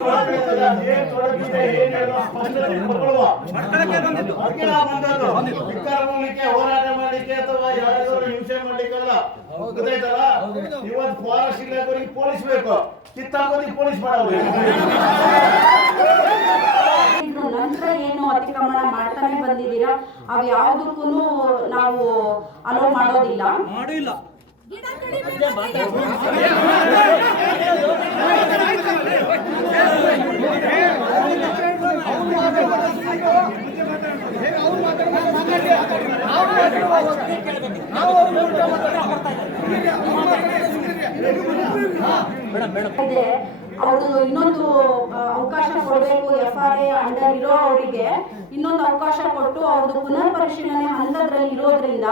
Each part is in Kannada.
ಹೋರಾಟ ಮಾಡ್ಲಿಕ್ಕೆ ಅಥವಾ ಯಾರಾದ್ರೂ ಹಿಂಸೆ ಮಾಡ್ಲಿಕ್ಕಲ್ಲ ಗೊತ್ತಾಯ್ತಲ್ಲ. ಇವತ್ತು ಫಾರೆಸ್ಟ್ ಇಲಾಖೆಯವರಿಗೆ ಪೊಲೀಸ್ ಬೇಕು, ಕಿತ್ತಾಗೋದಿಗೆ ಪೊಲೀಸ್ ಮಾಡೋದು. ನಂತರ ಏನು ಅತಿಕ್ರಮಣ ಮಾಡ್ತಾನೆ ಬಂದಿದ್ದೀರಾ, ಅವು ಯಾವುದಕ್ಕೂ ನಾವು ಅಲೋ ಮಾಡೋದಿಲ್ಲ. ಅವ್ರದ್ದು ಇನ್ನೊಂದು ಅವಕಾಶ ಕೊಡಬೇಕು. FRA ಅಂಡರ್ ಇರೋ ಅವರಿಗೆ ಇನ್ನೊಂದು ಅವಕಾಶ ಕೊಟ್ಟು ಅವ್ರದ್ದು ಪುನರ್ ಪರಿಶೀಲನೆ ಹಂತದಲ್ಲಿ ಇರೋದ್ರಿಂದ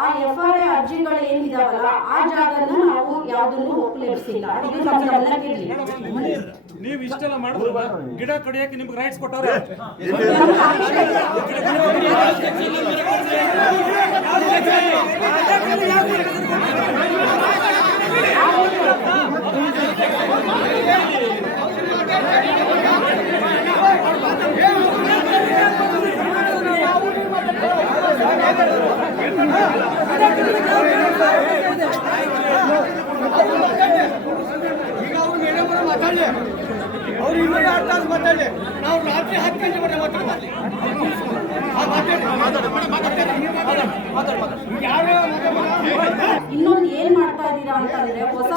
ಆ FRA ಅರ್ಜಿಗಳು ಏನಿದಾವಲ್ಲ ಆ ಜಾಗನ ನಾವು ಯಾವುದನ್ನು ಒಪ್ಪಲೇಸಿಲ್ಲ. ಇದು ನಮ್ಮ ಗಮನಕ್ಕೆ ಇರಲಿ. ನೀವು ಇಷ್ಟೆಲ್ಲ ಮಾಡಿದ್ರೆ ಗಿಡ ಕಡಿಯಕ್ಕೆ ನಿಮ್ಗೆ ರೈಟ್ಸ್ ಕೊಟ್ಟವ್ರೆ. ಅವ್ರು ಇನ್ನೂ 2 ತಾಸು ಮಾತಾಡಿ, ನಾವು ರಾತ್ರಿ 10 ಗಂಟೆ ಮಾತಾಡ್ತೀವಿ. ಇನ್ನೊಂದು ಏನ್ ಮಾಡ್ತಾ ಇದ್ದೀರಾ ಅಂತಂದ್ರೆ ಹೊಸ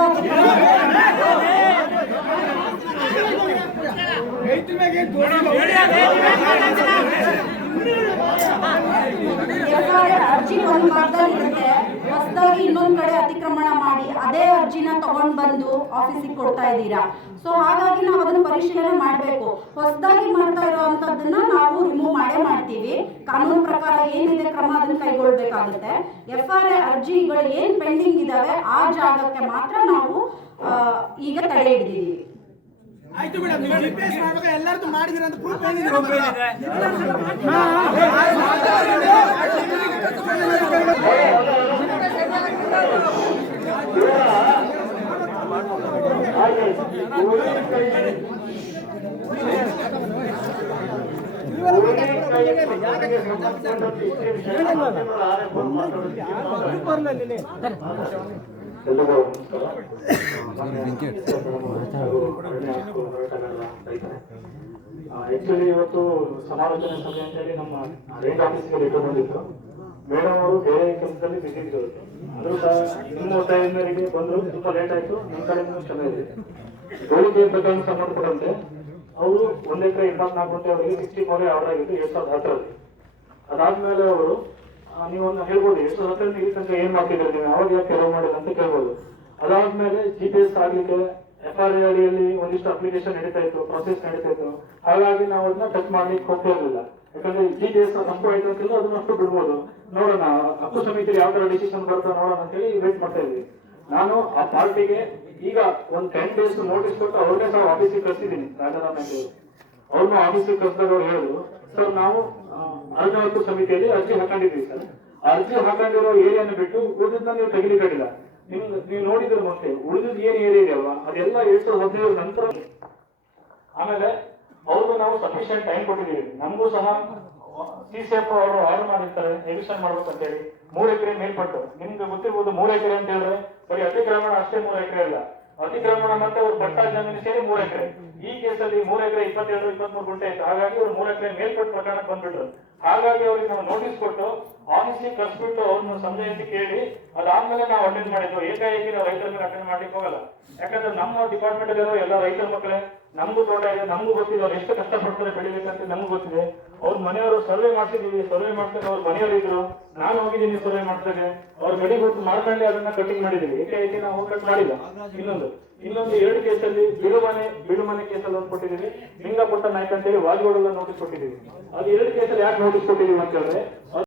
ಅರ್ಜಿ ಒಂದು ಭಾಗದಲ್ಲಿ ಇರುತ್ತೆ, ಹೊಸದಾಗಿ ಇನ್ನೊಂದು ಕಡೆ ಅತಿಕ್ರಮಣ ಮಾಡಿ ಅದೇ ಅರ್ಜಿನ ತಗೊಂಡ್ ಬಂದು ಆಫೀಸಿಗೆ ಕೊಡ್ತಾ ಇದ್ದೀರಾ. ಸೊ ಹಾಗಾಗಿ ನಾವು ಅದನ್ನ ಪರಿಶೀಲನೆ ಮಾಡಬೇಕು. ಹೊಸದಾಗಿ ಮಾಡ್ತಾ ಇರೋವಂಥದ್ದನ್ನ ನಾವು ರಿಮೂವ್ ಮಾಡ್ತೀವಿ. ಕಾನೂನು ಪ್ರಕಾರ ಏನಿದೆ ಕ್ರಮ ಅದನ್ನ ಕೈಗೊಳ್ಬೇಕಾಗುತ್ತೆ. FRA ಅರ್ಜಿಗಳು ಏನ್ ಪೆಂಡಿಂಗ್ ಇದಾವೆ ಆ ಜಾಗಕ್ಕೆ ಮಾತ್ರ ನಾವು ಈಗ ತಡೆ ಹಿಡಿದಿದ್ದೀವಿ. ಆಯ್ತು ಮೇಡಮ್, ನೀವು GPS ಮಾಡುವಾಗ ಎಲ್ಲರದ್ದು ಮಾಡಿದಿರ ಅಂತ ಪ್ರೂಫ್ ಏನಿದೆ? ಆಕ್ಚುಲಿ ಇವತ್ತು ಸಮಾಲೋಚನೆ ಸಭೆ ಅಂತೇಳಿ ನಮ್ಮ ರೇಂಜ್ ಆಫೀಸ್ಗೆ ಲೆಟರ್ ಬಂದಿತ್ತು. ಮೇಡಮ್ ಅವರು ಬೇರೆ ಕೆಲಸದಲ್ಲಿ ಬಿಸಿ ಇದ್ರು. ಅದು ನಿಮ್ಮ ಒತ್ತಾಯ ಮೇರೆಗೆ ಬಂದರು. ತುಂಬಾ ಲೇಟ್ ಆಯ್ತು, ನಿಮ್ಮ ಕಡೆಯಿಂದ ಕ್ಷಮೆ ಇದೆ. ಗೋಳಿಗೆ ಪ್ರಕರಣ ಸಂಬಂಧಪಟ್ಟಂತೆ ಅವರು 1 ಎಕರೆ 84 ಗುಂಟೆ ಅವರಿಗೆ 60 ಕೋಟಿ ಆರ್ಡರ್ ಆಗಿತ್ತು 2010ರಲ್ಲಿ. ಅದಾದ್ಮೇಲೆ ಅವರು ನೀವೊಂದು ಹೇಳ್ಬೋದು 2010 ಈ ತನಕ ಏನ್ ಮಾಡ್ತಿದ್ರು ನೀವು, ಅವಾಗ ಯಾಕೆ ಕೆಲವು ಮಾಡಿಲ್ಲ ಅಂತ ಕೇಳ್ಬೋದು. ಅದಾದ್ಮೇಲೆ GPS ಆಗ್ಲಿಕ್ಕೆ FRA ಅಡಿಯಲ್ಲಿ ಒಂದಿಷ್ಟು ಅಪ್ಲಿಕೇಶನ್ ನಡೀತಾ ಇತ್ತು, ಪ್ರೊಸೆಸ್ ನಡೀತಾ ಇತ್ತು. ಹಾಗಾಗಿ ನಾವು ಅದನ್ನ ಟಚ್ ಮಾಡ್ಲಿಕ್ಕೆ ಹೋಗ್ತಾ ಇರಲಿಲ್ಲ. ಯಾಕಂದ್ರೆ GPS ಅಷ್ಟು ಆಯ್ತು ಅಂತಿಲ್ಲ, ಅದನ್ನ ಅಷ್ಟು ಬಿಡ್ಬೋದು. ನೋಡೋಣ ಹಕ್ಕು ಸಮಿತಿಯಲ್ಲಿ ಯಾವ ತರ ಡಿಸಿಷನ್ ಬರ್ತದೆ ನೋಡೋಣ ಅಂತೇಳಿ ವೇಟ್ ಮಾಡ್ತಾ ಇದ್ವಿ. ನಾನು ಆ ಪಾರ್ಟಿಗೆ ಈಗ ಒಂದು 10 ಡೇಸ್ ನೋಟಿಸ್ ಕೊಟ್ಟು ಅವ್ರಿಗೆ ಸಹ ಆಫೀಸಿಗೆ ಕಳಿಸಿದ್ದೀನಿ. ರಾಜಾರಾಮ್ ಅಂತ ಅವ್ರನ್ನ ಆಫೀಸಿಗೆ ಕಳಿಸಿದಾಗ ಅವ್ರು ಹೇಳಿದ್ರು, ಸರ್ ನಾವು ಅರಣ್ಯ ಹಕ್ಕು ಸಮಿತಿಯಲ್ಲಿ ಅರ್ಜಿ ಹಾಕೊಂಡಿದ್ವಿ ಸರ್. ಅರ್ಜಿ ಹಾಕೊಂಡಿರೋ ಏರಿಯಾನ ಬಿಟ್ಟು ಉಳಿದನ್ನ ನೀವು ತೆಗಿಲಿಕ್ಕಾಗಿಲ್ಲ. ನೀವು ನೋಡಿದ್ರೆ ಮತ್ತೆ ಉಳಿದ ಏನ್ ಏರಿಯಾ ಇದೆಯಲ್ವಾ ಅದೆಲ್ಲ 2015 ನಂತರ. ಆಮೇಲೆ ಅವ್ರಿಗೂ ನಾವು ಸಫಿಶಿಯಂಟ್ ಟೈಮ್ ಕೊಟ್ಟಿದ್ದೀವಿ. ನಮಗೂ ಸಹ CCF ಅವರು ಆರ್ಡರ್ ಮಾಡಿರ್ತಾರೆ ಎವಿಷನ್ ಮಾಡ್ಬೇಕಂತ ಹೇಳಿ 3 ಎಕರೆ ಮೇಲ್ಪಟ್ಟು. ನಿಮ್ಗೆ ಗೊತ್ತಿರ್ಬೋದು 3 ಎಕರೆ ಅಂತ ಹೇಳಿದ್ರೆ ಬರೀ ಅತಿಕ್ರಮಣ ಅಷ್ಟೇ 3 ಎಕರೆ ಅಲ್ಲ, ಅತಿಕ್ರಮಣ ಮತ್ತೆ ಅವ್ರ ಪಟ್ಟಾ ಜಮೀನು ಸೇರಿ 3 ಎಕರೆ. ಈ ಕೇಸಲ್ಲಿ 3 ಎಕರೆ 22-23 ಗುಂಟೆ ಇತ್ತು. ಹಾಗಾಗಿ ಅವ್ರು 3 ಎಕರೆ ಮೇಲ್ಪಟ್ಟು ಪ್ರಕರಣಕ್ಕೆ ಬಂದ್ಬಿಟ್ರು. ಹಾಗಾಗಿ ಅವ್ರಿಗೆ ನಾವು ನೋಟಿಸ್ ಕೊಟ್ಟು ಆಫೀಸಿಗೆ ಕರ್ಸ್ಬಿಟ್ಟು ಅವ್ರನ್ನ ಸಂಜೆಯಲ್ಲಿ ಕೇಳಿ ಅದಾದ್ಮೇಲೆ ನಾವು ಅಟೆಂಡ್ ಮಾಡಿದ್ವು. ಏಕಾಏಕಿ ನಾವು ರೈತರ ಮೇಲೆ ಅಟೆಂಡ್ ಮಾಡ್ಲಿಕ್ಕೆ ಹೋಗಲ್ಲ. ಯಾಕಂದ್ರೆ ನಮ್ಮ ಡಿಪಾರ್ಟ್ಮೆಂಟ್ ಇರೋ ಎಲ್ಲ ರೈತರ ಮಕ್ಕಳೇ, ನಮಗೂ ತೋಟ ಇದೆ, ನಮಗೂ ಗೊತ್ತಿದೆ ಅವ್ರು ಎಷ್ಟು ಕಷ್ಟಪಡ್ತಾರೆ ಬೆಳಿಬೇಕಂತ ನಮಗೂ ಗೊತ್ತಿದೆ. ಅವ್ರ ಮನೆಯವರು ಸರ್ವೆ ಮಾಡ್ತಿದೀವಿ, ಸರ್ವೆ ಮಾಡ್ತಾರೆ. ಅವ್ರ ಮನೆಯವರು ಇದ್ರು, ನಾನು ಹೋಗಿದ್ದೀನಿ ಸರ್ವೆ ಮಾಡ್ತಾರೆ. ಅವ್ರ ಗಡಿ ಗೊತ್ತು ಮಾಡ್ಕೊಂಡೆ ಅದನ್ನ ಕಟಿಂಗ್ ಮಾಡಿದೀವಿ. ಏಕಾಏಕಿ ನಾವು ಹೋಗಕ್ ಮಾಡಿಲ್ಲ. ಇನ್ನೊಂದು 2 ಕೇಸಲ್ಲಿ ಬಿಡುಮನೆ ಕೇಸಲ್ಲಿ ಒಂದು ಕೊಟ್ಟಿದ್ದೀವಿ. ಲಿಂಗಪುಟ್ಟ ನಾಯ್ಕ ಅಂತೇಳಿ ವಾದಿಗಳೆಲ್ಲ ನೋಟಿಸ್ ಕೊಟ್ಟಿದ್ದೀವಿ. ಅದು 2 ಕೇಸಲ್ಲಿ ಯಾಕೆ ನೋಟಿಸ್ ಕೊಟ್ಟಿದ್ದೀವಿ ಅಂತ ಹೇಳಿದ್ರೆ